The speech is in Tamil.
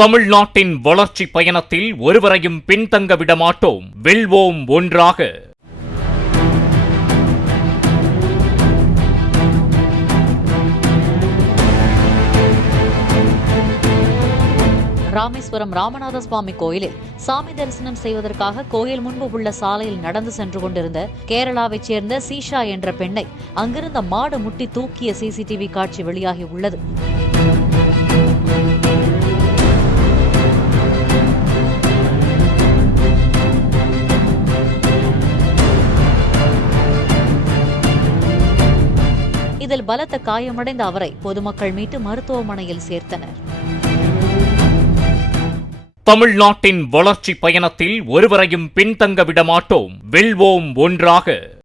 தமிழ்நாட்டின் வளர்ச்சி பயணத்தில் ஒருவரையும் பின்தங்க விடமாட்டோம். வெல்வோம் ஒன்றாக. ராமேஸ்வரம் ராமநாத சுவாமி கோயிலில் சாமி தரிசனம் செய்வதற்காக கோயில் முன்பு உள்ள சாலையில் நடந்து சென்று கொண்டிருந்த கேரளாவைச் சேர்ந்த சீஷா என்ற பெண்ணை அங்கிருந்த மாடு முட்டி தூக்கிய சிசிடிவி காட்சி வெளியாகி உள்ளது. இதில் பலத்த காயமடைந்த அவரை பொதுமக்கள் மீட்டு மருத்துவமனையில் சேர்த்தனர். தமிழ்நாட்டின் வளர்ச்சி பயணத்தில் ஒருவரையும் பின்தங்க விடமாட்டோம். வெல்வோம் ஒன்றாக.